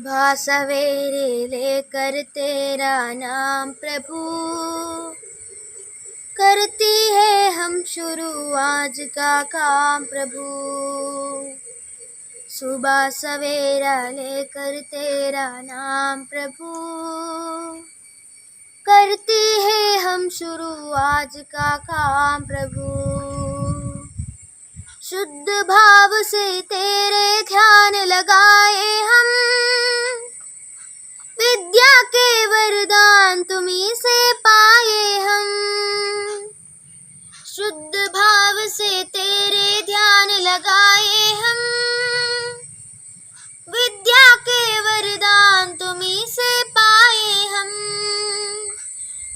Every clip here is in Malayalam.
सुबह सवेरे लेकर तेरा नाम प्रभु, करती है हम शुरू आज का काम प्रभु। सुबह सवेरा लेकर तेरा नाम प्रभु, करती है हम शुरू आज का काम प्रभु। शुद्ध भाव से तेरे ध्यान लगाए हम, विद्या के वरदान तुम्हीं से पाए हम। शुद्ध भाव से तेरे ध्यान लगाए हम, विद्या के वरदान तुम्हीं से पाए हम।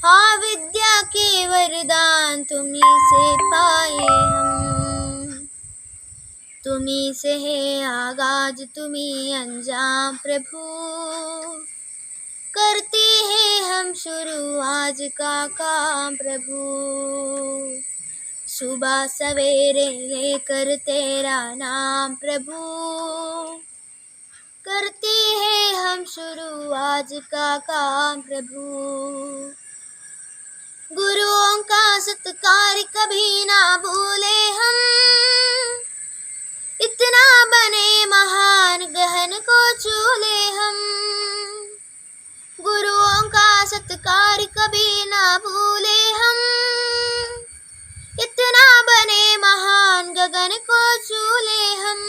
हाँ, विद्या के वरदान तुम्हीं से पाए हम। तुम्हीं से है आगाज तुम्हीं अंजाम प्रभु, करते हैं हम शुरू आज का काम प्रभु। सुबह सवेरे लेकर तेरा नाम प्रभु, करते हैं हम शुरू आज का काम प्रभु। गुरुओं का सत्कार कभी ना भूले हम, इतना बने महान गहन को चूले हम। गुरुओं का सत्कार कभी ना भूले हम, इतना बने महान गगन को चूले हम।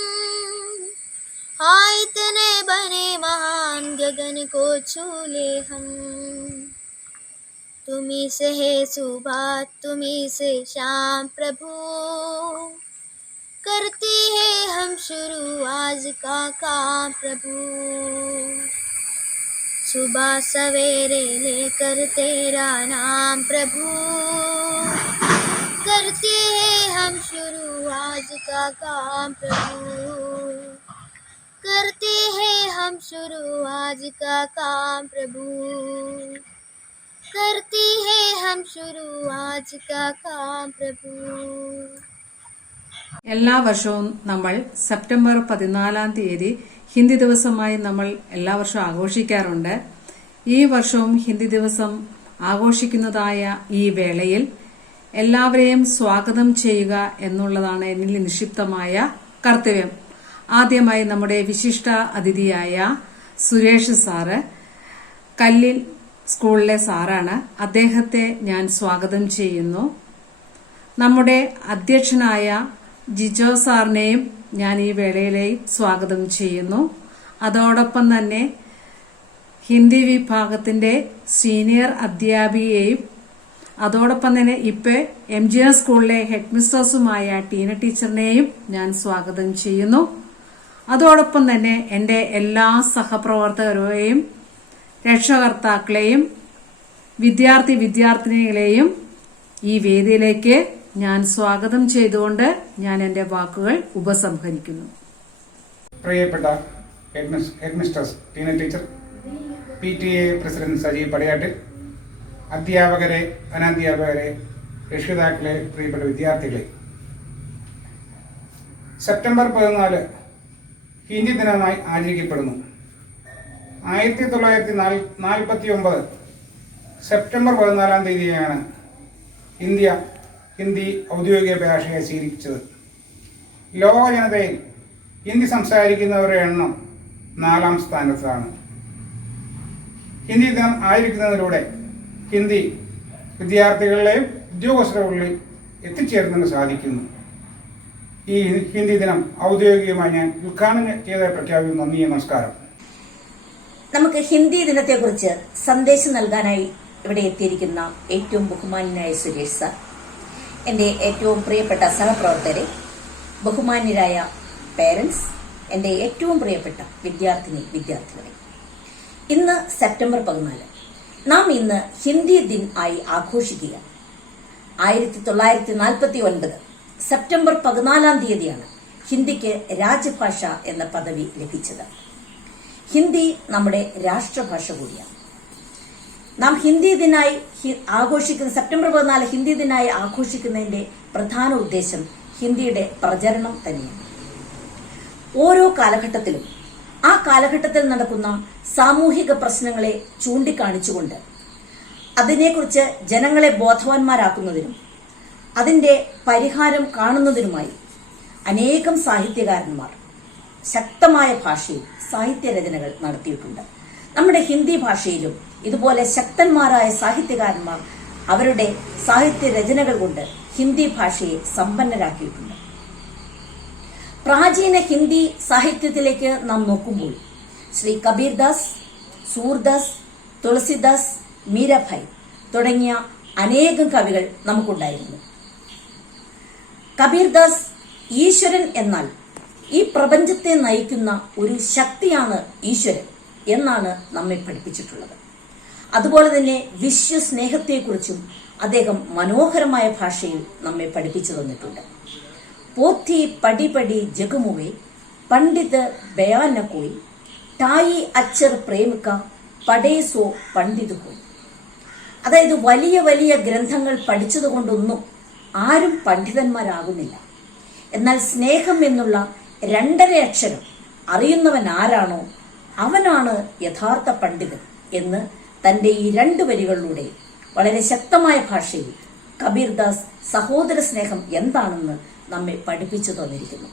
हाँ, इतने बने महान गगन को चूले हम। तुम्हीं से है सुबह तुम्हीं से शाम प्रभु, करते हैं हम शुरू आज का काम प्रभु। सुबह सवेरे लेकर तेरा नाम प्रभु, करते हैं हम शुरू आज का काम प्रभु। करते हैं हम शुरू आज का काम प्रभु, करते हैं हम शुरू आज का काम प्रभु। എല്ലാ വർഷവും നമ്മൾ സെപ്റ്റംബർ 14-ാം തീയതി ഹിന്ദി ദിവസമായി നമ്മൾ എല്ലാ വർഷവും ആഘോഷിക്കാറുണ്ട്. ഈ വർഷവും ഹിന്ദി ദിവസം ആഘോഷിക്കുന്നതായ ഈ വേളയിൽ എല്ലാവരെയും സ്വാഗതം ചെയ്യുക എന്നുള്ളതാണ് എന്നിൽ നിക്ഷിപ്തമായ കർത്തവ്യം. ആദ്യമായി നമ്മുടെ വിശിഷ്ട അതിഥിയായ സുരേഷ് സാറ് കല്ലിൽ സ്കൂളിലെ സാറാണ്. അദ്ദേഹത്തെ ഞാൻ സ്വാഗതം ചെയ്യുന്നു. നമ്മുടെ അധ്യക്ഷനായ ജിജോ സാറിനെയും ഞാൻ ഈ വേളയിലേക്ക് സ്വാഗതം ചെയ്യുന്നു. അതോടൊപ്പം തന്നെ ഹിന്ദി വിഭാഗത്തിന്റെ സീനിയർ അധ്യാപികയെയും അതോടൊപ്പം തന്നെ ഇപ്പോൾ MGR സ്കൂളിലെ ഹെഡ് മിസ്ട്രസുമായ ടീന ടീച്ചറിനെയും ഞാൻ സ്വാഗതം ചെയ്യുന്നു. അതോടൊപ്പം തന്നെ എന്റെ എല്ലാ സഹപ്രവർത്തകരെയും രക്ഷകർത്താക്കളെയും വിദ്യാർത്ഥിനികളെയും ഈ വേദിയിലേക്ക് ഞാൻ സ്വാഗതം ചെയ്തുകൊണ്ട് ഞാൻ എന്റെ വാക്കുകൾ ഉപസംഹരിക്കുന്നു. പ്രിയപ്പെട്ട headmistress Teena teacher, PTA president Sajeev Padayatt, അധ്യാപകരെ, അനധ്യാപകരെ, രക്ഷിതാക്കളെ, പ്രിയപ്പെട്ട വിദ്യാർത്ഥികളെ, സെപ്റ്റംബർ 14 ഹിന്ദി ദിനമായി ആചരിക്കപ്പെടുന്നു. 1949 സെപ്റ്റംബർ 14-ാം തീയതിയാണ് ഇന്ത്യ ഹിന്ദി ഔദ്യോഗിക ഭാഷയായി സ്വീകരിച്ചത്. ലോക ജനതയിൽ ഹിന്ദി സംസാരിക്കുന്നവരുടെ എണ്ണം 4-ാം സ്ഥാനത്താണ്. ഹിന്ദി ദിനം ആചരിക്കുന്നതിലൂടെ ഹിന്ദി വിദ്യാർത്ഥികളിലെയും ഉദ്യോഗസ്ഥരുകളിൽ എത്തിച്ചേരുന്നതിന് സാധിക്കുന്നു. ഈ ഹിന്ദി ദിനം ഔദ്യോഗികമായി ഞാൻ ഉദ്ഘാടനം ചെയ്ത് പ്രഖ്യാപിക്കുന്നു. നന്ദി, നമസ്കാരം. നമുക്ക് ഹിന്ദി ദിനത്തെക്കുറിച്ച് സന്ദേശം നൽകാനായി ഇവിടെ എത്തിയിരിക്കുന്ന ഏറ്റവും ബഹുമാന്യനായ സുരേഷ് സാർ, എന്റെ ഏറ്റവും പ്രിയപ്പെട്ട സഹപ്രവർത്തകരെ, ബഹുമാന്യരായ പേരൻസ്, എന്റെ ഏറ്റവും പ്രിയപ്പെട്ട വിദ്യാർത്ഥികളെ, ഇന്ന് സെപ്റ്റംബർ 14. നാം ഇന്ന് ഹിന്ദി ദിൻ ആയി ആഘോഷിക്കുക. 1949 സെപ്റ്റംബർ 14-ാം തീയതിയാണ് ഹിന്ദിക്ക് രാജഭാഷ എന്ന പദവി ലഭിച്ചത്. ഹിന്ദി നമ്മുടെ രാഷ്ട്രഭാഷ കൂടിയാണ്. നാം ഹിന്ദി ദിനായി ആഘോഷിക്കുന്ന സെപ്റ്റംബർ 14 ഹിന്ദി ദിനായി ആഘോഷിക്കുന്നതിന്റെ പ്രധാന ഉദ്ദേശം ഹിന്ദിയുടെ പ്രചരണം തന്നെയാണ്. ഓരോ കാലഘട്ടത്തിലും ആ കാലഘട്ടത്തിൽ നടക്കുന്ന സാമൂഹിക പ്രശ്നങ്ങളെ ചൂണ്ടിക്കാണിച്ചുകൊണ്ട് അതിനെക്കുറിച്ച് ജനങ്ങളെ ബോധവാന്മാരാക്കുന്നതിനും അതിന്റെ പരിഹാരം കാണുന്നതിനുമായി അനേകം സാഹിത്യകാരന്മാർ ശക്തമായ ഭാഷയിൽ സാഹിത്യരചനകൾ നടത്തിയിട്ടുണ്ട്. നമ്മുടെ ഹിന്ദി ഭാഷയിലും ഇതുപോലെ ശക്തന്മാരായ സാഹിത്യകാരന്മാർ അവരുടെ സാഹിത്യരചനകൾ കൊണ്ട് ഹിന്ദി ഭാഷയെ സമ്പന്നരാക്കിയിട്ടുണ്ട്. പ്രാചീന ഹിന്ദി സാഹിത്യത്തിലേക്ക് നാം നോക്കുമ്പോൾ ശ്രീ കബീർദാസ്, സൂർദാസ്, തുളസിദാസ്, മീരാഭായ് തുടങ്ങിയ അനേകം കവികൾ നമുക്കുണ്ടായിരുന്നു. കബീർദാസ് ഈശ്വരൻ എന്നാൽ ഈ പ്രപഞ്ചത്തെ നയിക്കുന്ന ഒരു ശക്തിയാണ് ഈശ്വരൻ എന്നാണ് നമ്മെ പഠിപ്പിച്ചിട്ടുള്ളത്. അതുപോലെ തന്നെ വിശ്വസ്നേഹത്തെക്കുറിച്ചും അദ്ദേഹം മനോഹരമായ ഭാഷയിൽ നമ്മെ പഠിപ്പിച്ചു തന്നിട്ടുണ്ട്. പോത്തി പടി പടി ജഗമുവേ പണ്ഡിത് ബയാന കോയി ടായി അച്ചർ പ്രേമിക്ക പടേസോ പണ്ഡിത് ഹോയി. അതായത് വലിയ വലിയ ഗ്രന്ഥങ്ങൾ പഠിച്ചതുകൊണ്ടൊന്നും ആരും പണ്ഡിതന്മാരാകുന്നില്ല. എന്നാൽ സ്നേഹം എന്നുള്ള 2.5 അക്ഷരം അറിയുന്നവൻ ആരാണോ അവനാണ് യഥാർത്ഥ പണ്ഡിതൻ എന്ന് തന്റെ ഈ 2 വരികളിലൂടെ വളരെ ശക്തമായ ഭാഷയിൽ കബീർദാസ് സഹോദര സ്നേഹം എന്താണെന്ന് നമ്മെ പഠിപ്പിച്ചു തന്നിരിക്കുന്നു.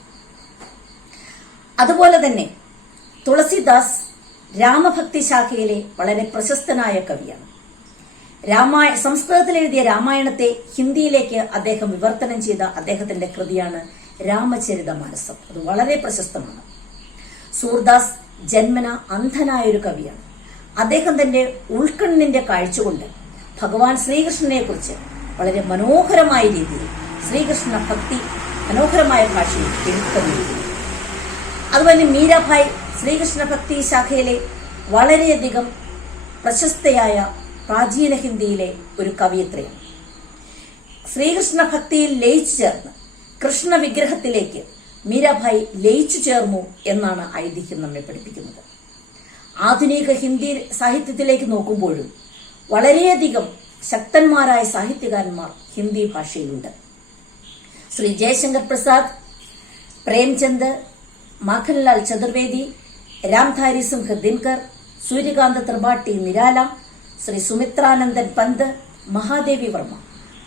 അതുപോലെ തന്നെ തുളസിദാസ് രാമഭക്തി ശാഖയിലെ വളരെ പ്രശസ്തനായ കവിയാണ്. സംസ്കൃതത്തിൽ എഴുതിയ രാമായണത്തെ ഹിന്ദിയിലേക്ക് അദ്ദേഹം വിവർത്തനം ചെയ്ത അദ്ദേഹത്തിന്റെ കൃതിയാണ് രാമചരിതമാനസം. അത് വളരെ പ്രശസ്തമാണ്. സൂർദാസ് ജന്മന അന്ധനായ ഒരു കവിയാണ്. അദ്ദേഹം തന്റെ ഉൾക്കണ്ണിന്റെ കാഴ്ച കൊണ്ട് ഭഗവാൻ ശ്രീകൃഷ്ണനെ കുറിച്ച് വളരെ മനോഹരമായ രീതിയിൽ ശ്രീകൃഷ്ണ ഭക്തി മനോഹരമായ ഭാഷയിൽ എഴുത്തുന്നിരിക്കുന്നു. അതുപോലെ മീരാഭായ് ശ്രീകൃഷ്ണ ഭക്തി ശാഖയിലെ വളരെയധികം പ്രശസ്തയായ പ്രാചീന ഹിന്ദിയിലെ ഒരു കവിയത്രിയാണ്. ശ്രീകൃഷ്ണ ഭക്തിയിൽ ലയിച്ചു ചേർന്ന് കൃഷ്ണ വിഗ്രഹത്തിലേക്ക് മീരാഭായ് ലയിച്ചു ചേർന്നു എന്നാണ് ഐതിഹ്യം നമ്മെ പഠിപ്പിക്കുന്നത്. ആധുനിക ഹിന്ദി സാഹിത്യത്തിലേക്ക് നോക്കുമ്പോഴും വളരെയധികം ശക്തന്മാരായ സാഹിത്യകാരന്മാർ ഹിന്ദി ഭാഷയിലുണ്ട്. ശ്രീ ജയശങ്കർ പ്രസാദ്, പ്രേംചന്ദ്, മാഖൻലാൽ ചതുർവേദി, രാംധാരി സിംഹ് ദിൻകർ, സൂര്യകാന്ത് ത്രിപാഠി നിരാല, ശ്രീ സുമിത്രാനന്ദൻ പന്ത്, മഹാദേവി വർമ്മ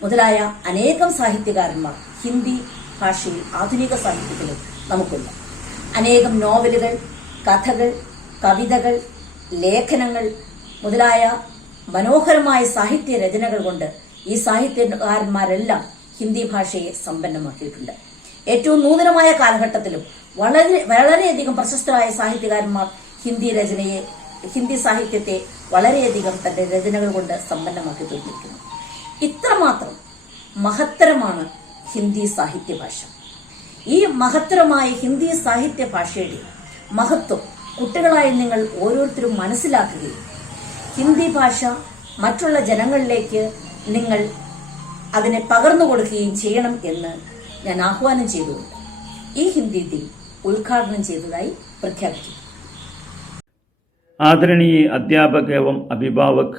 മുതലായ അനേകം സാഹിത്യകാരന്മാർ ഹിന്ദി ഭാഷയിൽ ആധുനിക സാഹിത്യത്തിലും നമുക്കുണ്ട്. അനേകം നോവലുകൾ, കഥകൾ, കവിതകൾ, ലേഖനങ്ങൾ മുതലായ മനോഹരമായ സാഹിത്യ രചനകൾ കൊണ്ട് ഈ സാഹിത്യകാരന്മാരെല്ലാം ഹിന്ദി ഭാഷയെ സമ്പന്നമാക്കിയിട്ടുണ്ട്. ഏറ്റവും നൂതനമായ കാലഘട്ടത്തിലും വളരെയധികം പ്രശസ്തരായ സാഹിത്യകാരന്മാർ ഹിന്ദി സാഹിത്യത്തെ വളരെയധികം തന്റെ രചനകൾ കൊണ്ട് സമ്പന്നമാക്കി തീർന്നിരിക്കുന്നു. ഇത്രമാത്രം മഹത്തരമാണ് ഹിന്ദി സാഹിത്യ ഭാഷ. ഈ മഹത്തരമായ ഹിന്ദി സാഹിത്യ ഭാഷയുടെ മഹത്വം കുട്ടികളായി നിങ്ങൾ ഓരോരുത്തരും മനസ്സിലാക്കുകയും ഹിന്ദി ഭാഷ മറ്റുള്ള ജനങ്ങളിലേക്ക് നിങ്ങൾ അതിനെ പകർന്നു കൊടുക്കുകയും ചെയ്യണം എന്ന് ഞാൻ ആഹ്വാനം ചെയ്തുകൊണ്ട് ഈ ഹിന്ദി ദിൻ ഉദ്ഘാടനം ചെയ്തതായി പ്രഖ്യാപിക്കുന്നു. आदरणीय अध्यापक एवं अभिभावक,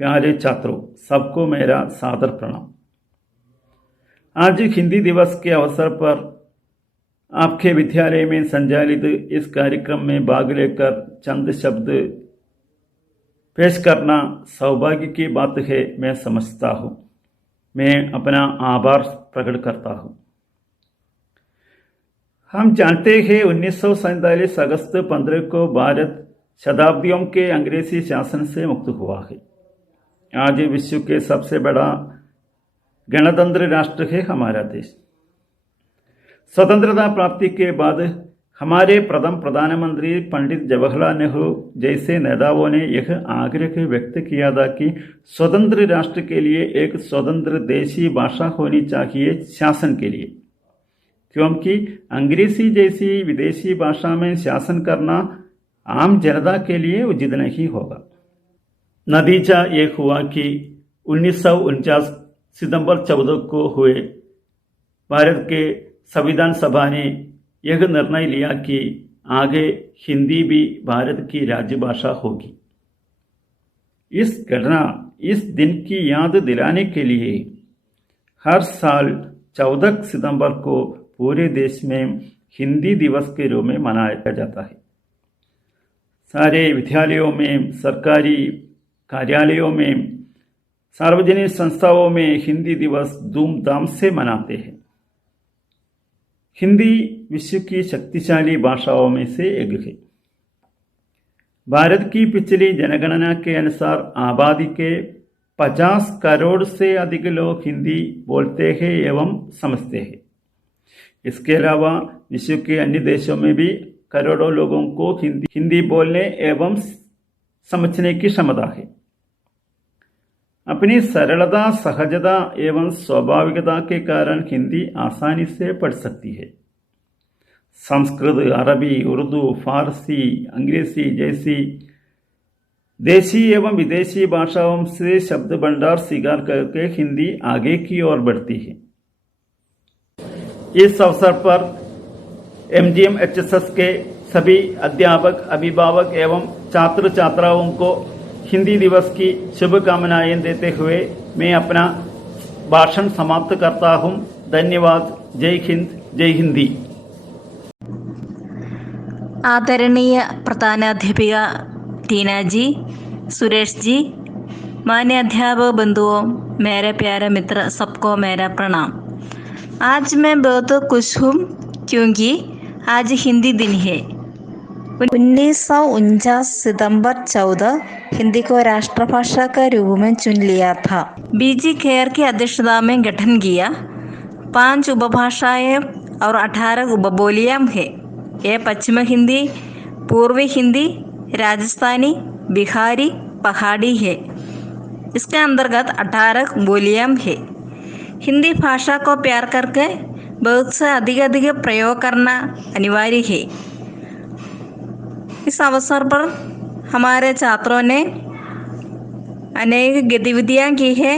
प्यारे छात्रों, सबको मेरा सादर प्रणाम। आज हिंदी दिवस के अवसर पर आपके विद्यालय में संचालित इस कार्यक्रम में भाग लेकर चंद शब्द पेश करना सौभाग्य की बात है, मैं समझता हूँ। मैं अपना आभार प्रकट करता हूँ। हम जानते हैं 1947 अगस्त 15 को भारत शताब्दियों के अंग्रेजी शासन से मुक्त हुआ है। आज विश्व के सबसे बड़ा गणतंत्र राष्ट्र है हमारा देश। स्वतंत्रता प्राप्ति के बाद हमारे प्रथम प्रधानमंत्री पंडित जवाहरलाल नेहरू जैसे नेताओं ने यह आग्रह व्यक्त किया था कि स्वतंत्र राष्ट्र के लिए एक स्वतंत्र देशी भाषा होनी चाहिए शासन के लिए, क्योंकि अंग्रेजी जैसी विदेशी भाषा में शासन करना आम जनता के लिए उचित नहीं होगा। नतीजा ये हुआ कि 1949 सितंबर 14 को हुए भारत के संविधान सभा ने यह निर्णय लिया कि आगे हिंदी भी भारत की राजभाषा होगी। इस घटना, इस दिन की याद दिलाने के लिए हर साल 14 सितंबर को पूरे देश में हिंदी दिवस के रूप में मनाया जाता है। सारे विद्यालयों में, सरकारी कार्यालयों में, सार्वजनिक संस्थाओं में हिंदी दिवस धूमधाम से मनाते हैं। हिंदी विश्व की शक्तिशाली भाषाओं में से एक है। भारत की पिछली जनगणना के अनुसार आबादी के 50 करोड़ से अधिक लोग हिंदी बोलते हैं एवं समझते हैं। इसके अलावा विश्व के अन्य देशों में भी करोड़ों लोगों को हिंदी बोलने एवं समझने की क्षमता है। अपनी सरलता, सहजता एवं स्वाभाविकता के कारण हिंदी आसानी से पढ़ सकती है। संस्कृत, अरबी, उर्दू, फारसी, अंग्रेजी जैसी देशी एवं विदेशी भाषाओं से शब्द भंडार स्वीकार करके हिंदी आगे की ओर बढ़ती है। इस अवसर पर MGM HSS के सभी अध्यापक, अभिभावक एवं छात्र छात्राओं को हिंदी दिवस की शुभकामनाएं देते हुए मैं अपना भाषण समाप्त करता हूं। धन्यवाद। जय हिंद, जय हिंदी। आदरणीय प्रधानाध्यापिका टीना जी, सुरेश जी, मान्य अध्यापक बंधुओं, मेरे प्यारे मित्र, सबको मेरा प्रणाम। आज मैं बहुत खुश हूँ क्योंकि आज हिंदी दिन है। 1949 सितंबर 14 हिंदी को राष्ट्रभाषा का रूप में चुन लिया था। BG खेर की अध्यक्षता में गठन किया। 5 उपभाषाएं और 18 उपबोलियां हैं। ये पश्चिम हिंदी, पूर्वी हिंदी, राजस्थानी, बिहारी, पहाड़ी है। इसके अंतर्गत 18 बोलियां हैं। हिंदी भाषा को प्यार करके बहुत से अधिक प्रयोग करना अनिवार्य है। इस अवसर पर हमारे छात्रों ने अनेक गतिविधियां की है,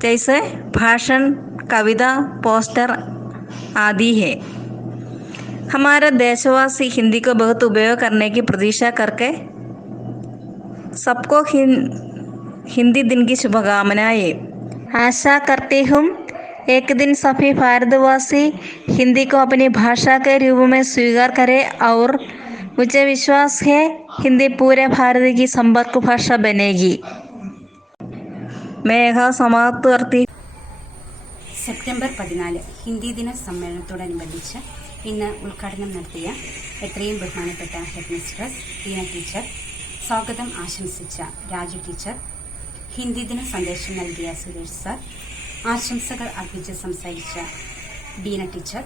जैसे भाषण, कविता, पोस्टर आदि है। हमारे देशवासी हिंदी को बहुत उपयोग करने की प्रतीक्षा करके सबको हिंदी दिन की शुभकामनाएं। आशा करती हूँ एक दिन सभी भारतवासी हिंदी को अपनी भाषा के रूप में स्वीकार करें और मुझे विश्वास है हिंदी पूरे भारत की संपर्क भाषा बनेगी। मैं यहाँ समाप्त करती। സെപ്റ്റംബർ 14 ഹിന്ദി ദിന സമ്മേളനത്തോടനുബന്ധിച്ച് ഇന്ന് ഉദ്ഘാടനം നടത്തിയ എത്രയും ബഹുമാനപ്പെട്ട ഹെഡ് മിസ്ട്രസ്, ടീന ടീച്ചർ, സ്വാഗതം ആശംസിച്ച രാജു ടീച്ചർ, ഹിന്ദി ദിന സന്ദേശം നൽകിയ സുരേഷ് സാർ, ആശംസകൾ അർപ്പിച്ച് സംസാരിച്ച ബീന ടീച്ചർ,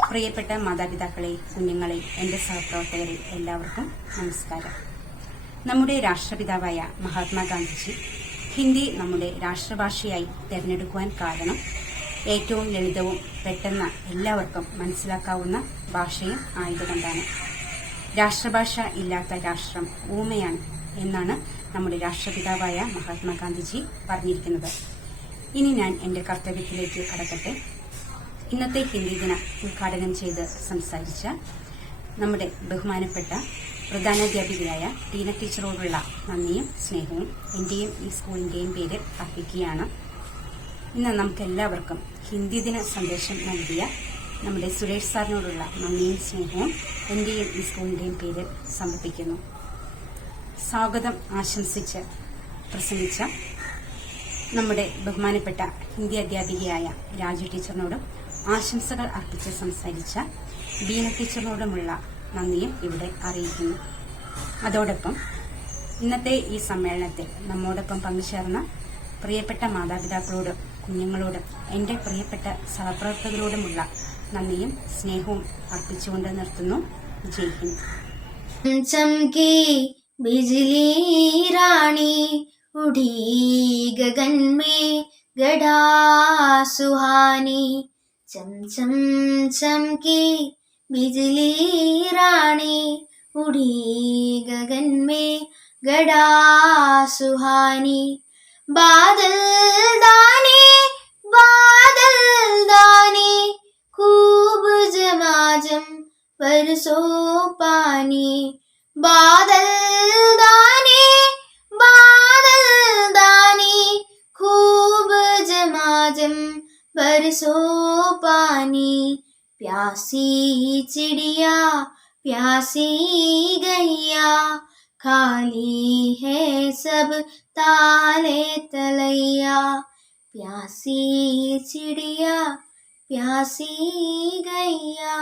പ്രിയപ്പെട്ട മാതാപിതാക്കളെ, കുഞ്ഞുങ്ങളെ, എൻ്റെ സഹപ്രവർത്തകരെ എല്ലാവർക്കും നമസ്കാരം. നമ്മുടെ രാഷ്ട്രപിതാവായ മഹാത്മാഗാന്ധിജി ഹിന്ദി നമ്മുടെ രാഷ്ട്രഭാഷയായി തിരഞ്ഞെടുക്കുവാൻ കാരണം ഏറ്റവും ലളിതവും പെട്ടെന്ന് എല്ലാവർക്കും മനസ്സിലാക്കാവുന്ന ഭാഷയും ആയതുകൊണ്ടാണ്. രാഷ്ട്രഭാഷ ഇല്ലാത്ത രാഷ്ട്രം ഊമയാണ് എന്നാണ് നമ്മുടെ രാഷ്ട്രപിതാവായ മഹാത്മാഗാന്ധിജി പറഞ്ഞിരിക്കുന്നത്. ഇനി ഞാൻ എൻ്റെ കർത്തവ്യത്തിലേക്ക് കടക്കട്ടെ. ഇന്നത്തെ ഹിന്ദി ദിനം ഉദ്ഘാടനം ചെയ്ത് സംസാരിച്ച നമ്മുടെ ബഹുമാനപ്പെട്ട പ്രധാനാധ്യാപികയായ ടീന ടീച്ചറോടുള്ള നന്ദിയും സ്നേഹവും എന്റെയും ഈ സ്കൂളിന്റെയും പേരിൽ അർപ്പിക്കുകയാണ്. ഇന്ന് നമുക്കെല്ലാവർക്കും ഹിന്ദി ദിന സന്ദേശം നൽകിയ നമ്മുടെ സുരേഷ് സാറിനോടുള്ള നന്ദിയും സ്നേഹവും എന്റെയും ഈ സ്കൂളിന്റെയും പേരിൽ സമർപ്പിക്കുന്നു. സ്വാഗതം ആശംസിച്ച് പ്രസംഗിച്ച നമ്മുടെ ബഹുമാനപ്പെട്ട ഹിന്ദി അധ്യാപികയായ രാജു ടീച്ചറിനോടും ആശംസകൾ അർപ്പിച്ച് സംസാരിച്ച ബീന ടീച്ചറിനോടുമുള്ള നന്ദിയും ഇവിടെ അറിയിക്കുന്നു. അതോടൊപ്പം ഇന്നത്തെ ഈ സമ്മേളനത്തിൽ നമ്മോടൊപ്പം പങ്കുചേർന്ന പ്രിയപ്പെട്ട മാതാപിതാക്കളോടും കുഞ്ഞുങ്ങളോടും എൻ്റെ പ്രിയപ്പെട്ട സഹപ്രവർത്തകരോടുമുള്ള നന്ദിയും സ്നേഹവും അർപ്പിച്ചുകൊണ്ട് നിർത്തുന്നു. ജയ് ഹിന്ദ്. चमकी बिजली रानी उड़ी गगन में गड़ा सुहानी, चम चम चमकी बिजली रानी उड़ी गगन में गड़ा सुहानी, बादल दानी खूब जमाजम बरसो पानी, बादल दानी खूब जमाजम बरसो पानी, प्यासी चिड़िया प्यासी गैया खाली है सब ताले तलैया, प्यासी चिड़िया प्यासी गैया,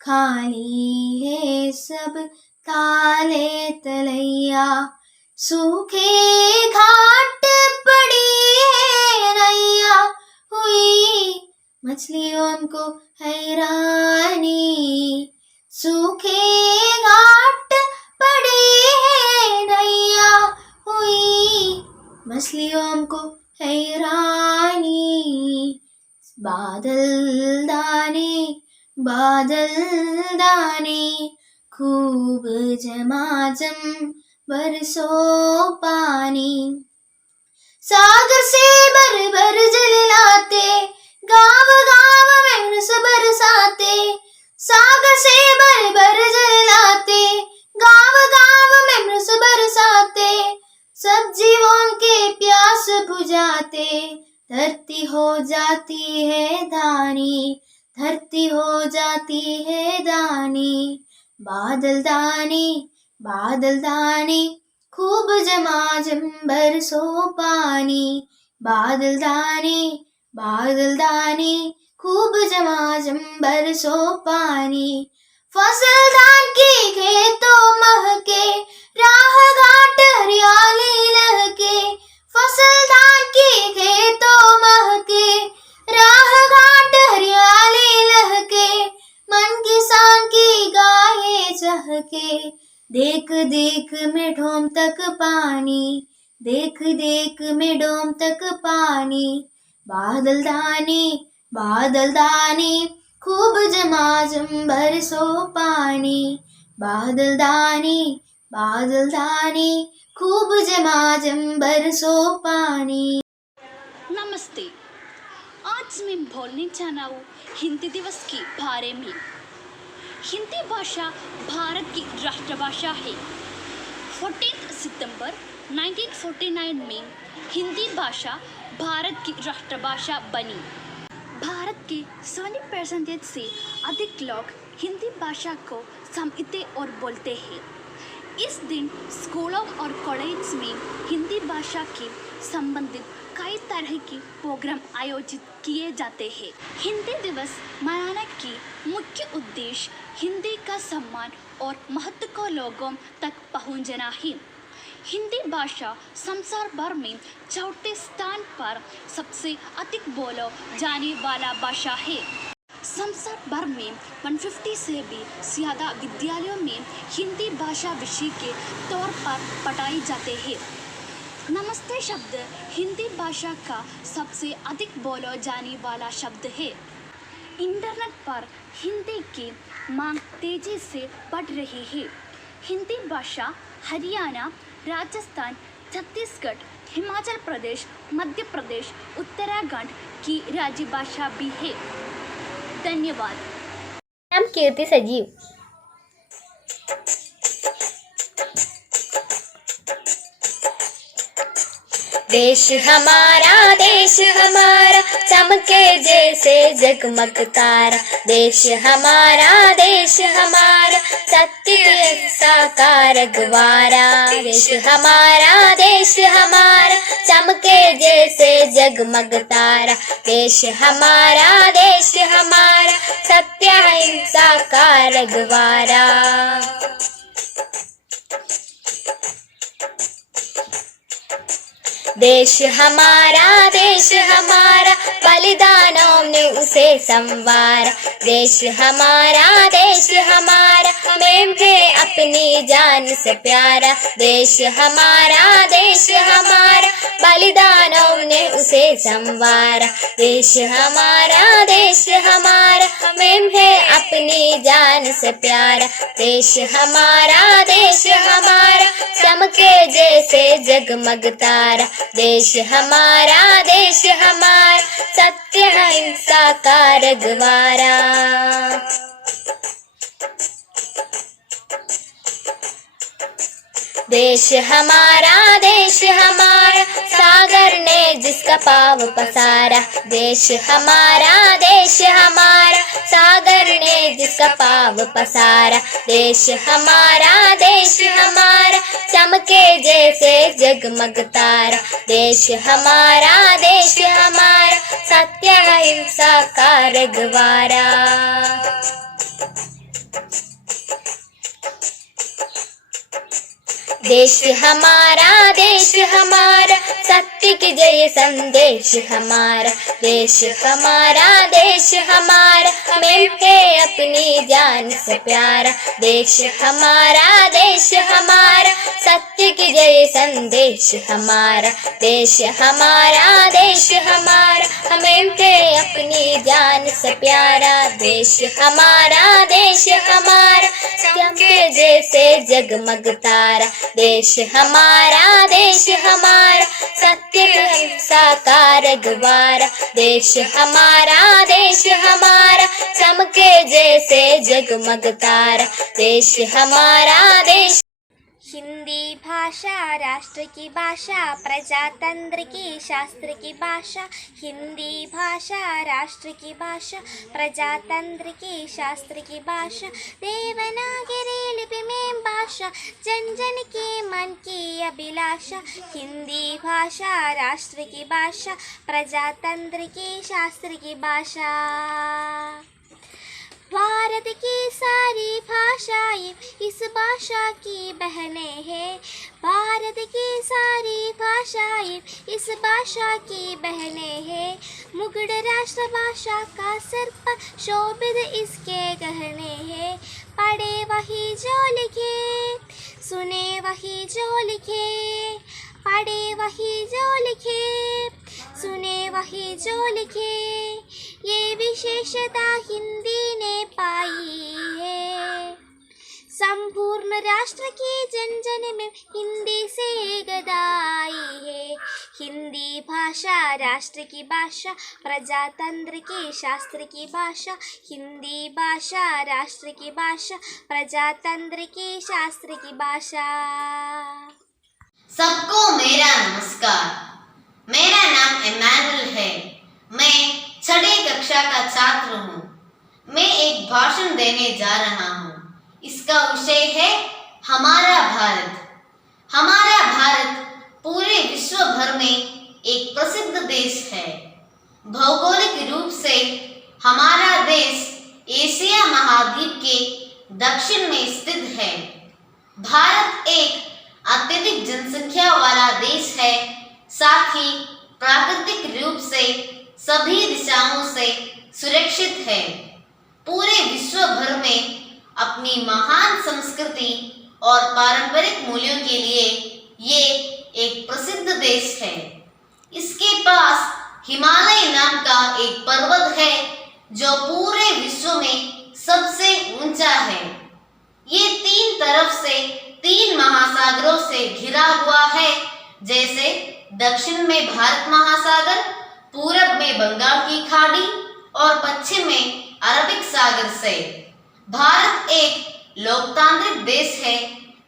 खाली है सब ताले तलैया, सूखे घाट पड़ी है नैया, हुई मछलियों को हैरानी, सूखे घाट पड़ी है नैया, हुई मछलियों को हैरानी, बादल दाने खूब झमाझम बरसो पानी, सागर से भर भर जल लाते, गाँव गाँव में रस बरसाते, सागर से भर भर जल लाते, गाँव गाँव में रस बरसाते, सब जीवों के प्यास बुझाते, धरती हो जाती है धानी, धरती हो जाती है दानी, बादल दाने खूब झमाझम बरसो पानी, बादल दाने खूब झमाझम बरसो पानी, फसल धान की खेतों महके, राह घाट हरियाली लहके, फसल धान की खेतों महके, राह घाट हरियाली लहके, मन किसान की गाये चहके, देख देख में ढोम तक पानी, देख देख में डोम तक पानी, बादल दाने खूब झमाझम बरसो पानी, बादल दाने खूब झमाझम बरसो पानी। नमस्ते, आज मैं बोलने जा रहा हूँ हिंदी दिवस के बारे में। हिंदी भाषा भारत की राष्ट्रभाषा है। 14 सितंबर 1949 में हिंदी भाषा भारत की राष्ट्रभाषा बनी। भारत के 70% से अधिक लोग हिंदी भाषा को समझते और बोलते हैं। इस दिन स्कूलों और कॉलेज में हिंदी भाषा के संबंधित कई तरह के प्रोग्राम आयोजित किए जाते हैं। हिंदी दिवस मनाने की मुख्य उद्देश्य हिंदी का सम्मान और महत्व को लोगों तक पहुंचाना है। हिंदी भाषा संसार भर में चौथे स्थान पर सबसे अधिक बोला जाने वाला भाषा है। संसार भर में 150 से भी ज़्यादा विद्यालयों में हिंदी भाषा विषय के तौर पर पढ़ाई जाते हैं। नमस्ते शब्द हिंदी भाषा का सबसे अधिक बोला जाने वाला शब्द है। इंटरनेट पर हिंदी की मांग तेजी से बढ़ रही है। हिंदी भाषा हरियाणा, राजस्थान, छत्तीसगढ़, हिमाचल प्रदेश, मध्य प्रदेश, उत्तराखंड की राज्य भाषा भी है। धन्यवाद। नाम कीर्ति सजीव। देश हमारा चमके जैसे जगमग तारा, देश हमारा सत्य साकार गवारा, देश हमारा चमके जैसे जगमग तारा, देश हमारा सत्य साकार गवारा। देश हमारा बलिदानों ने उसे संवारा, देश हमारा हमें है अपनी जान से प्यारा, देश हमारा बलिदानों ने उसे संवारा, देश हमारा हमें है अपनी जान से प्यारा, देश हमारा चमके जैसे जगमग तारा, देश हमारा सत्य अहिंसा का रखवारा। देश हमारा सागर ने जिसका पाव पसारा। देश हमारा सागर ने जिसका पाव पसारा। देश हमारा चमके जैसे जगमग तारा। देश हमारा सत्य अहिंसा का रखवारा। देश हमारा सत्य की जय संदेश हमारा। देश हमारा हमें है अपनी जान से प्यारा। देश हमारा सत्य की जय संदेश हमारा। देश हमारा हमें है अपनी जान से प्यारा। देश हमारा चमके जैसे जगमग तारा। देश हमारा सत्य अहिंसा का रखवारा। देश हमारा चमके जैसे जगमग तारा। देश हमारा हिंदी भाषा राष्ट्र की भाषा, प्रजातंत्र की शास्त्र की भाषा। हिंदी भाषा राष्ट्र की भाषा, प्रजातंत्र की शास्त्र की भाषा। देवनागरी लिपि में भाषा, जन जन के मन की अभिलाषा। हिंदी भाषा राष्ट्र की भाषा, प्रजातंत्र की शास्त्र की भाषा। भारत की सारी भाषाएं इस भाषा की बहनें हैं। भारत की सारी भाषाएं इस भाषा की बहनें हैं। मुगल राष्ट्र भाषा का सर पर शोभित इसके गहने हैं। पढ़े वही जो लिखे, सुने वही जो लिखे। पढ़े वही जो लिखे, सुने वही जो लिखे। ये विशेषता हिंदी ने पाई है। संपूर्ण राष्ट्र की जन जन में हिंदी से गदाई है। हिंदी भाषा राष्ट्र की भाषा, प्रजातंत्र की शास्त्र की भाषा। हिंदी भाषा राष्ट्र की भाषा, प्रजातंत्र की शास्त्र की भाषा। सबको मेरा नमस्कार। मेरा नाम इमैनुअल है। मैं 6ठी कक्षा का छात्र हूँ। मैं एक भाषण देने जा रहा हूँ। इसका विषय है हमारा भारत। हमारा भारत पूरे विश्व भर में एक प्रसिद्ध देश है। भौगोलिक रूप से हमारा देश एशिया महाद्वीप के दक्षिण में स्थित है। भारत एक अत्यधिक जनसंख्या वाला देश है। साथ ही प्राकृतिक रूप से सभी दिशाओं से सुरक्षित है। पूरे विश्व भर में अपनी महान संस्कृति और पारंपरिक मूल्यों के लिए ये एक प्रसिद्ध देश है। इसके पास हिमालय नाम का एक पर्वत है जो पूरे विश्व में सबसे ऊंचा है। ये 3 तरफ से 3 महासागरों से घिरा हुआ है, जैसे दक्षिण में भारत महासागर, पूरब में बंगाल की खाड़ी और पश्चिम में अरबिक सागर से। भारत एक लोकतांत्रिक देश है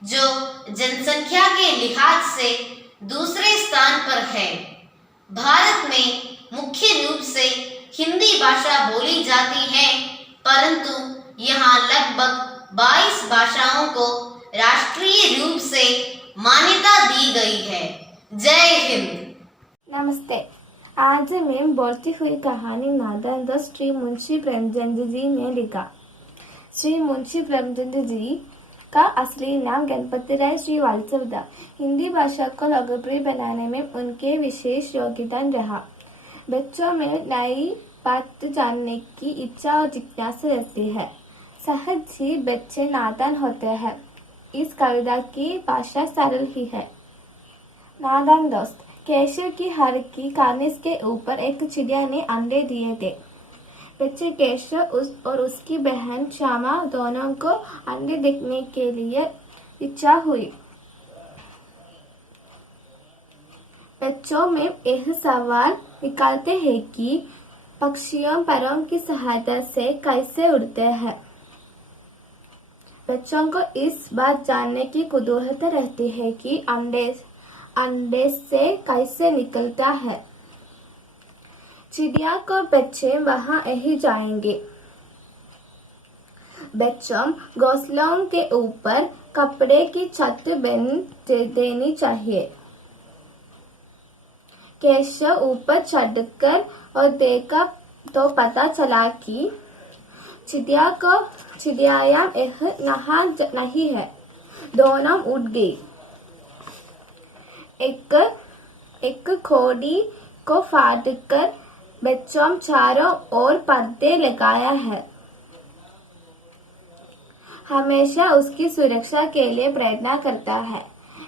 जो जनसंख्या के लिहाज से दूसरे स्थान पर है। भारत में मुख्य रूप से हिंदी भाषा बोली जाती है, परंतु यहाँ लगभग 22 भाषाओं को राष्ट्रीय रूप से मान्यता दी गई है। जय हिंद। नमस्ते। आज मैं बोलती हुई कहानी नादान दोस्त श्री मुंशी प्रेमचंद जी ने लिखा। श्री मुंशी प्रेमचंद जी का असली नाम गणपति राय श्रीवास्तव। हिंदी भाषा को लोकप्रिय बनाने में उनके विशेष योगदान रहा। बच्चों में नई बात जानने की इच्छा और जिज्ञासा रहती है। सहज ही बच्चे नादान होते हैं। इस कविता की भाषा सरल ही है। नादान दोस्त। केशव की हर की कार्निस के ऊपर एक चिड़िया ने अंडे दिए थे। बच्चे केशव और उसकी बहन श्यामा दोनों को अंडे देखने के लिए इच्छा हुई। बच्चों में यह सवाल निकालते हैं कि पक्षियों परों की सहायता से कैसे उड़ते हैं। बच्चों को इस बात जानने की कुतूहलता रहती है कि अंडे से कैसे निकलता है। चिड़िया को बच्चे वहां यही जाएंगे। बच्चों घोंसलों के ऊपर कपड़े की छत बन देनी चाहिए। केशव ऊपर चढ़कर और देखा तो पता चला कि चिड़ियायाम यह नहीं है। दोनों उड़ गई। एक खोड़ी को फाड़कर बच्चों चारों ओर पर्दे लगाया है। हमेशा उसकी सुरक्षा के लिए प्रयत्न करता है।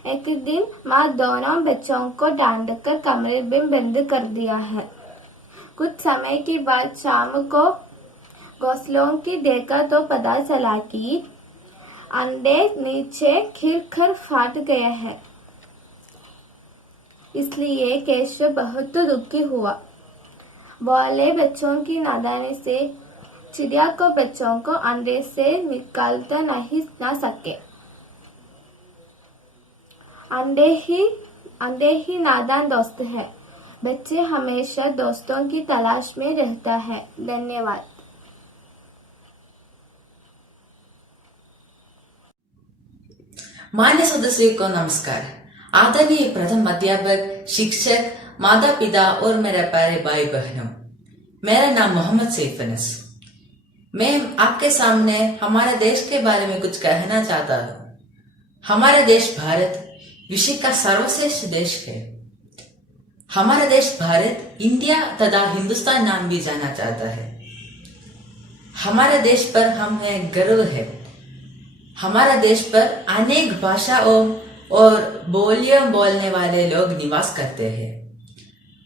एक दिन माँ दोनों बच्चों को डांटकर कमरे में बंद कर दिया है। कुछ समय के बाद शाम को घोंसलों की देखा तो पता चला कि अंडे नीचे खिलकर फाट गए हैं। इसलिए केशव बहुत दुखी हुआ। बोले बच्चों की नादानी से चिड़िया को बच्चों को अंडे से निकालता नहीं ना सके। अंडे ही नादान दोस्त है। बच्चे हमेशा दोस्तों की तलाश में रहता है। धन्यवाद। मान्य सदस्यों को नमस्कार। आदरणीय प्रथम अध्यापक, शिक्षक, माता पिता और मेरे प्यारे भाई बहनों, मेरा नाम मोहम्मद सैफ अनस। मैं आपके सामने हमारे देश के बारे में कुछ कहना चाहता हूँ। हमारा देश भारत विश्व का सर्वश्रेष्ठ देश है। हमारा देश भारत इंडिया तथा हिंदुस्तान नाम भी जाना जाता है। हमारे देश पर हमें गर्व है। हमारा देश पर अनेक भाषाओं और बोलियां बोलने वाले लोग निवास करते हैं।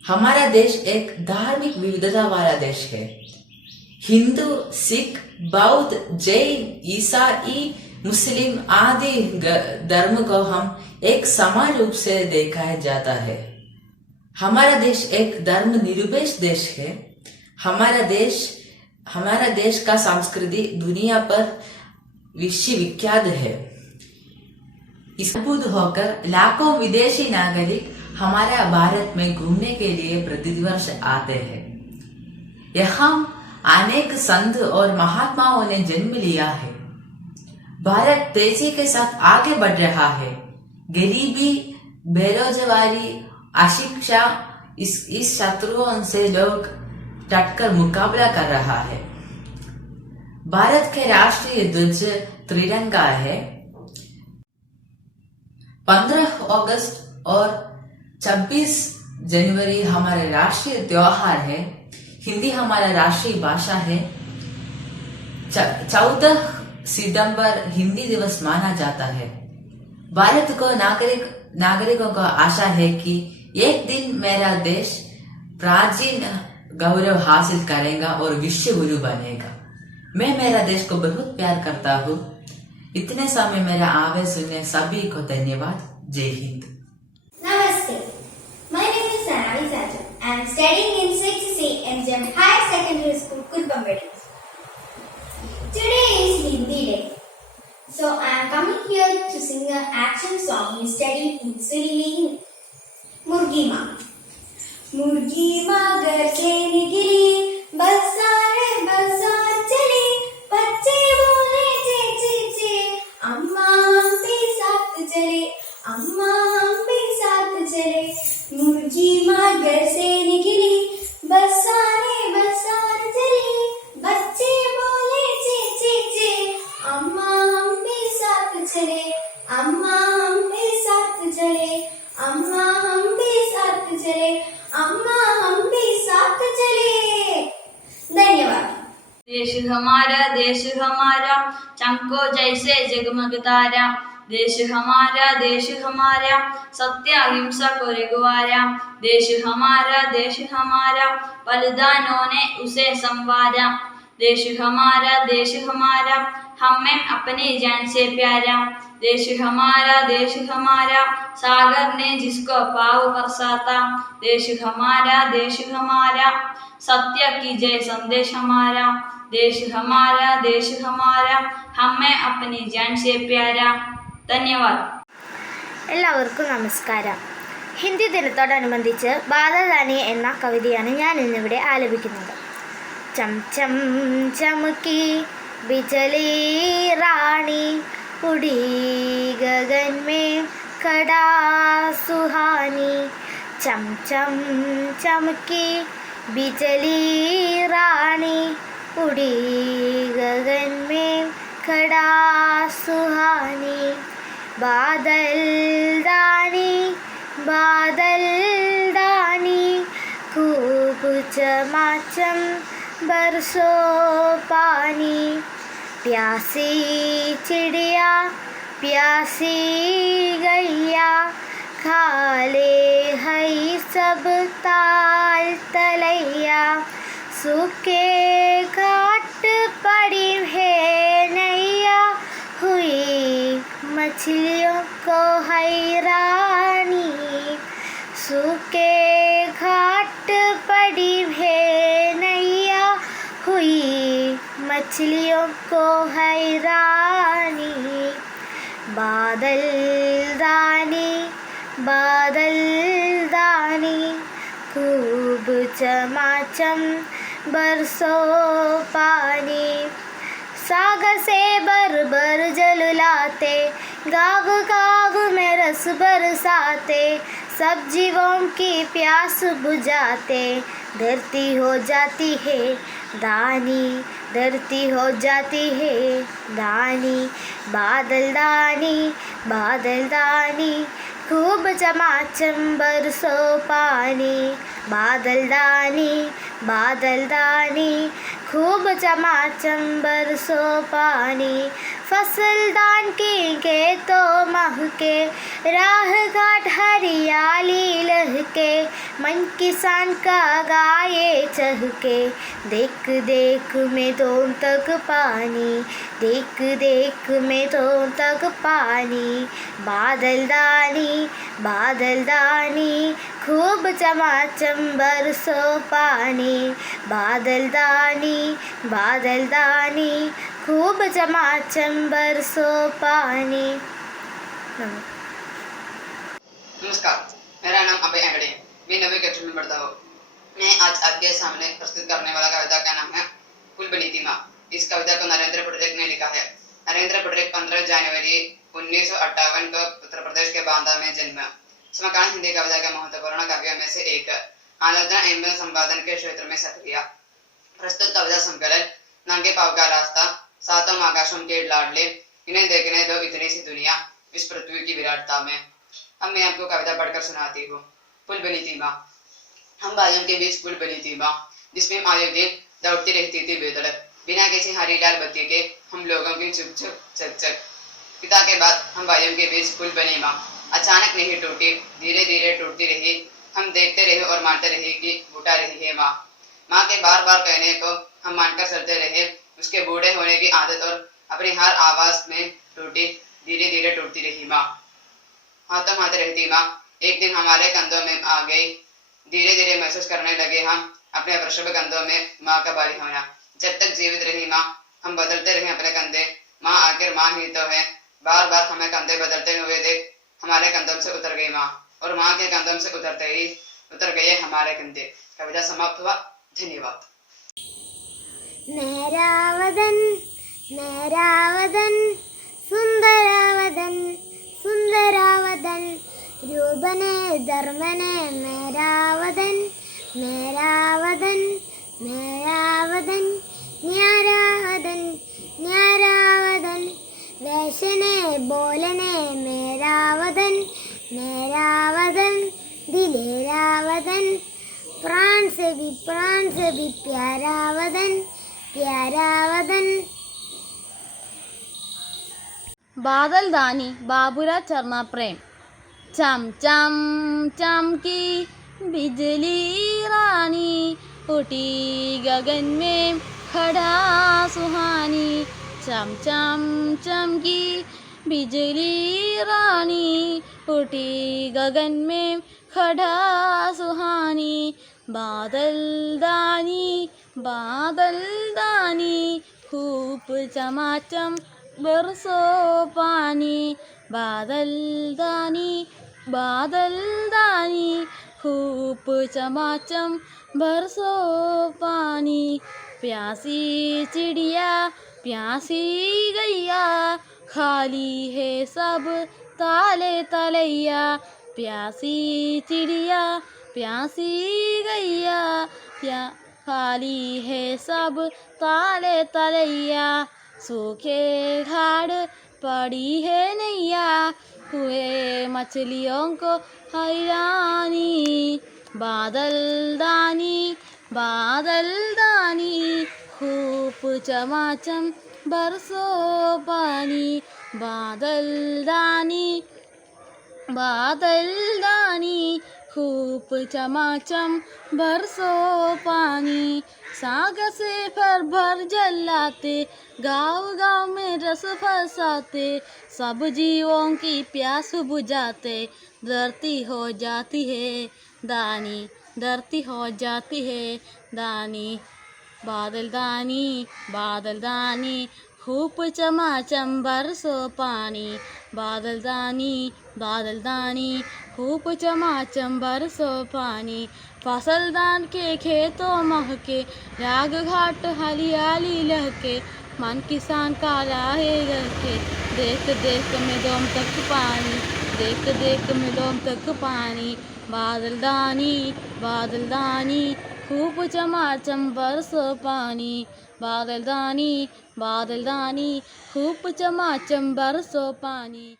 हमारा देश एक धार्मिक विविधता वाला देश है। हिंदू, सिख, बौद्ध, जैन, ईसाई, मुस्लिम आदि धर्म को हम एक समान रूप से देखा जाता है। हमारा देश एक धर्म निरपेक्ष देश है। हमारा देश का संस्कृति दुनिया पर विश्वविख्यात है। अद्भुत होकर लाखों विदेशी नागरिक हमारा भारत में घूमने के लिए प्रतिवर्ष आते हैं। यहाँ अनेक संत और महात्माओं ने जन्म लिया है। भारत तेजी के साथ आगे बढ़ रहा है। गरीबी, बेरोजगारी, अशिक्षा इस शत्रुओं से लोग डटकर मुकाबला कर रहा है। भारत के राष्ट्रीय ध्वज त्रिरंगा है। 15 अगस्त और 26 जनवरी हमारे राष्ट्रीय त्योहार है। हिंदी हमारा राष्ट्रीय भाषा है। 14 सितंबर हिंदी दिवस माना जाता है। भारत को नागरिकों को आशा है कि एक दिन मेरा देश प्राचीन गौरव हासिल करेगा और विश्व गुरु बनेगा। मैं मेरा देश को बहुत प्यार करता हूँ। इतने समय मेरा आवाज सुनने सभी को धन्यवाद। जय Hind. Namaste. My name is Sanavi Saju. I am studying in 6th C MGM Higher Secondary School, Kurpambedu. Today is Hindi Day. So I am coming here to sing an action song we studied in Sri Murgi Ma. Murgi Ma घर से निकली, बाजार चली, बच्चे बोले चे चे चे, अम्मा हम भी साथ चले, अम्मा हम भी साथ चले। मुर्गी माँ घर से निकली, बाजार चली, बच्चे बोले चे चे चे, अम्मा हम भी साथ चले, अम्मा हम भी साथ चले, अम्मा हम भी साथ चले, अम्मा हम भी साथ चले। धन्यवाद। देश हमारा चमको जैसे जगमग तारा। देश हमारा सत्य अहिंसा को रखवारा। देश हमारा बलिदानों ने उसे संवारा। देश हमारा हमें अपनी जान से प्यारा। देश हमारा सागर ने जिसको पाव बरसाता। देश हमारा सत्य की जय संदेश हमारा। देश हमारा हमें अपनी जान से प्यारा। धन्यवाद. എല്ലാവർക്കും നമസ്കാരം. ഹിന്ദി ദിനത്തോടനുബന്ധിച്ച് ബാദൽദാനി എന്ന കവിതയാണ് ഞാൻ ഇന്നിവിടെ ആലപിക്കുന്നത്. ചം ചം ചമക്കി बिजली रानी उड़ी गगन में खड़ा सुहानी। चम चम चमकी बिजली रानी उड़ी गगन में खड़ा सुहानी। बादल दानी खूब चमाचम बरसो पानी। प्यासी चिड़िया प्यासी गैया खा ले है सब ताल तलैया। सूखे घाट पड़ी है नैया हुई मछलियों को हैरानी। सूखे घाट पड़ी है नैया हुई मछलियों को हैरानी। बादल दानी खूब चमाचम बरसो पानी। सागर से बर जल लाते गाग गाग में रस बरसाते। सब जीवों की प्यास बुझाते। धरती हो जाती है दानी दानी। बादल दानी खूब चमाचम बरसो पानी। बादल दानी खूब चमाचम बरसो पानी। फसल दान की के तो महके राह घाट हरियाली लहके। मन किसान का गाये चहके देख देख में तो तक पानी। देख में तो तक पानी। बादल दानी खूब चमाचम बरसो पानी। बादल दानी खूब चमाचम बरसो पानी। नमस्कार, मेरा नाम अभय एंगड़े, मैं 9वीं कक्षा में पढ़ता हूँ। मैं आज आपके सामने प्रस्तुत करने वाला कविता का नाम है फूल बनी थी माँ। इस कविता को नरेंद्र पटरेक ने लिखा है। नरेंद्र पटरेक 15 जनवरी 1958 को उत्तर प्रदेश के बांदा में जन्मा। समकालीन हिंदी कविता के महत्वपूर्ण काव्यों में से एक आलोचना एवं संपादन के क्षेत्र में सक्रिय। प्रस्तुत कविता संकलन नंगे पाव का रास्ता, सातों आकाशों के लाडले, इन्हें देखने दो इतनी सी दुनिया, इस पृथ्वी की विराटता में। अब मैं आपको कविता पढ़कर सुनाती हूँ। फूल बनी थी माँ। हम भाइयों के बीच फूल बनी थी माँ, जिसमें आए दिन दौड़ती रहती थी बेधड़क। बिना किसी हरी लाल बत्ती के हम लोगों की चुप चुप चक चक। पिता के बाद हम भाइयों के बीच फूल बनी माँ। अचानक नहीं टूटी, धीरे धीरे टूटती रही। हम देखते रहे और मानते रहे कि बूटा रही है माँ। माँ के बार बार कहने को हम मानकर चलते रहे। उसके बूढ़े होने की आदत और अपनी हर आवाज में टूटी, धीरे धीरे टूटती रही माँ। हाथों हाथ रहती माँ एक दिन हमारे कंधों में आ गई। धीरे धीरे महसूस करने लगे हम अपने वृषभ कंधों में माँ का भारी होना। जब तक जीवित रही माँ हम बदलते रहे अपने कंधे। माँ आखिर माँ ही तो है। बार बार हमें कंधे बदलते हुए देख हमारे कंधों से उतर गई माँ, और माँ के कंधों से उतर गए हमारे कंधे। कविता समाप्त हुआ। धन्यवाद। मेरावदन सुंदरावदन सुंदरावदन रूपने धर्मने मेरावदन न्यारावदन वैशने बोलने मेरावदन दिलेरावदन प्राण से भी प्यारावदन बादल दानी बाबूराज शर्मा प्रेम। चम चम चमकी बिजली रानी उठी गगन में खड़ा सुहानी, चम चम चमकी बिजली रानी, उठी गगन में खड़ा सुहानी, बादल दानी खूब चमाचम बरसो पानी, बादल दानी खूब चमाचम बरसो पानी, प्यासी चिड़िया प्यासी गैया, खाली है सब ताले तलैया, प्यासी चिड़िया प्यासी गैया, खाली है सब ताले तलैया, सूखे घाट पड़ी है नैया, हुए मछलियों को हैरानी, बादल दानी खूब चमाचम बरसो पानी, बादल दानी खूब चमाचम बरसो पानी, सागर से भर जलाते, गाँव गाँव में रस फसाते, सब जीवों की प्यास बुझाते, धरती हो जाती है दानी, धरती हो जाती है दानी, बादल दानी खूब चमाचम बरसो पानी, बादल दानी खूब चमाचम बरसो पानी, फसल दान के खेतों महके, राग घाट हरियाली लहके, मन किसान का राहे घर के, देख देख में दोम तक पानी, देख देख में दोम तक पानी, बादल दानी खूब चमाचम बरसो पानी, बादल दानी खूब चमाचम बरसो पानी।